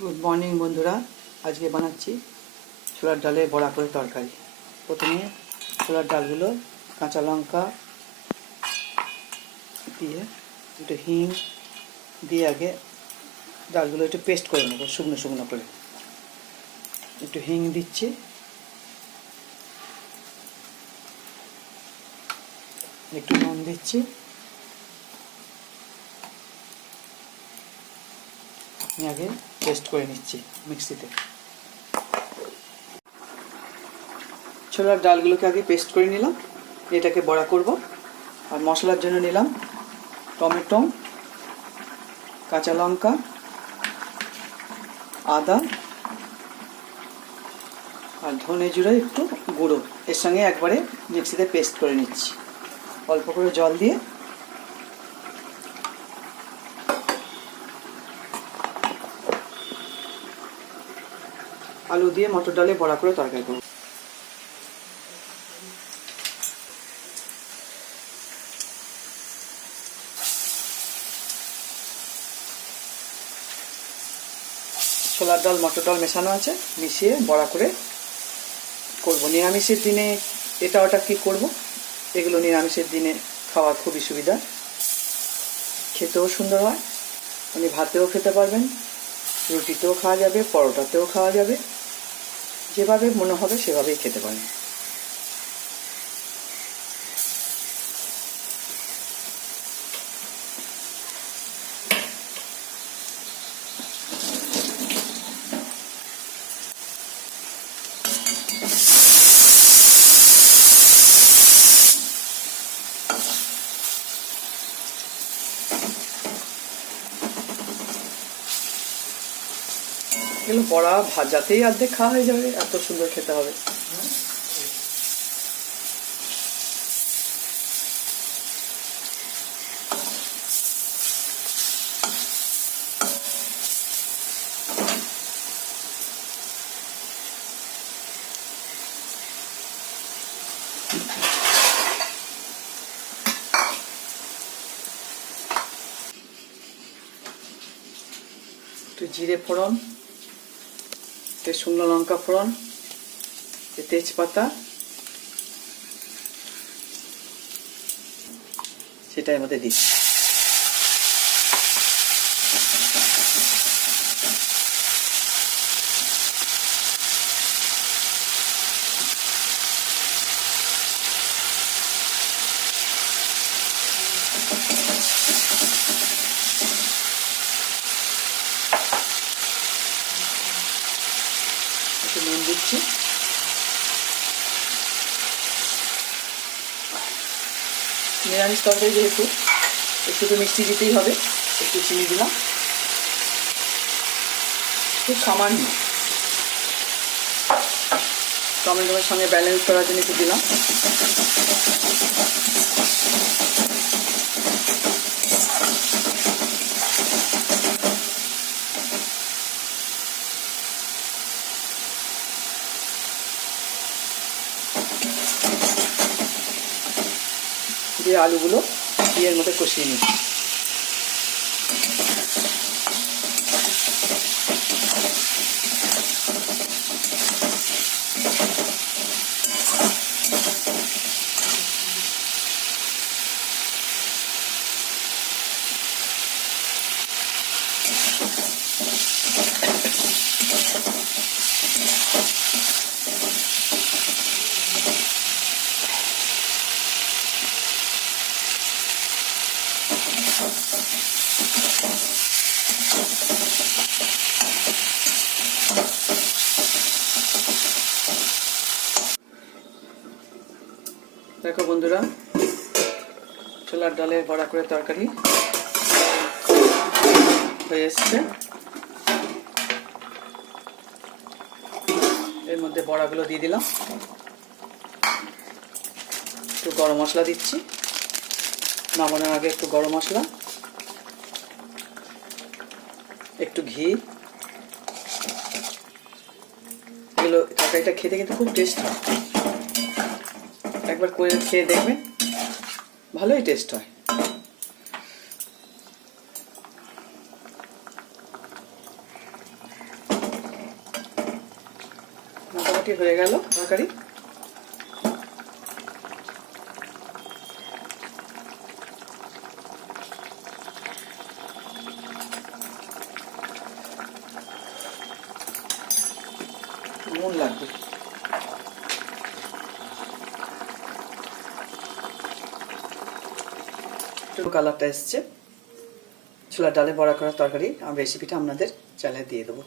Good morning বন্ধুরা। আজকে বানাচ্ছি ছোলার ডালে বড়া করে তরকারি। প্রথমে ছোলার ডালগুলো কাঁচা লঙ্কা দিয়ে একটু হিং দিয়ে আগে ডালগুলো একটু পেস্ট করে নেব, শুকনো শুকনো করে। একটু হিং দিচ্ছি। একটু নুন দিচ্ছি। আগে পেস্ট করে নিচ্ছি, মিক্সিতে। ছোলার ডালগুলোকে আগে পেস্ট করে নিলাম, এটাকে বড়া করব, আর মশলার জন্য নিলাম টমেটো, কাঁচা লঙ্কা, আদা, আর ধনে জিরে একটু গুঁড়ো। এর সঙ্গে একবারে মিক্সিতে পেস্ট করে নিচ্ছি। অল্প করে জল দিয়ে আলু দিয়ে মটর ডালে বড়া করে তরকারি করব। ছোলার ডাল, মটর ডাল মেশানো আছে, মিশিয়ে বড়া করে করব। নিরামিষের দিনে এটা ওটা কি করব? এগুলো নিরামিষের দিনে খাওয়া খুবই সুবিধা। খেতেও সুন্দর হয়। আপনি ভাতেও খেতে পারবেন, রুটিতেও খাওয়া যাবে, পরোটাতেও খাওয়া যাবে। যেভাবে মনে হবে সেভাবেই খেতে পারেন। এগুলো বড়া ভাজাতেই অর্ধেক খাওয়া হয়ে যাবে এত সুন্দর খেতে হবে। একটু জিরে ফোড়ন শুকনো লঙ্কা ফোড়ন তেজপাতা সেটা আমাদের দিচ্ছি দিচ্ছি নিরামিষ তরকারি যেহেতু, একটু তো মিষ্টি দিতেই হবে, একটু চিনি দিলাম। খুব সামান্য। টমেটোর সঙ্গে ব্যালেন্স করার জন্য একটু দিলাম। দিয়ে আলুগুলো দিয়ে এর মধ্যে কষিয়ে নিই। দেখো বন্ধুরা, ছোলার ডালের বড়া করে তরকারি হয়ে এসছে। এর মধ্যে বড়াগুলো দিয়ে দিলাম। একটু গরম মশলা দিচ্ছি। নামানোর আগে একটু গরম মশলা, একটু ঘি। এগুলো তরকারিটা খেতে কিন্তু খুব টেস্ট হয়। একবার করে খেয়ে দেখবেন, ভালোই টেস্ট হয়। মোটামুটি হয়ে গেল তরকারি। লাগবে কালারটা এসছে। ছোলার ডালে বড়া করা তরকারি আর রেসিপিটা আপনাদের চ্যানেলে দিয়ে দেবো।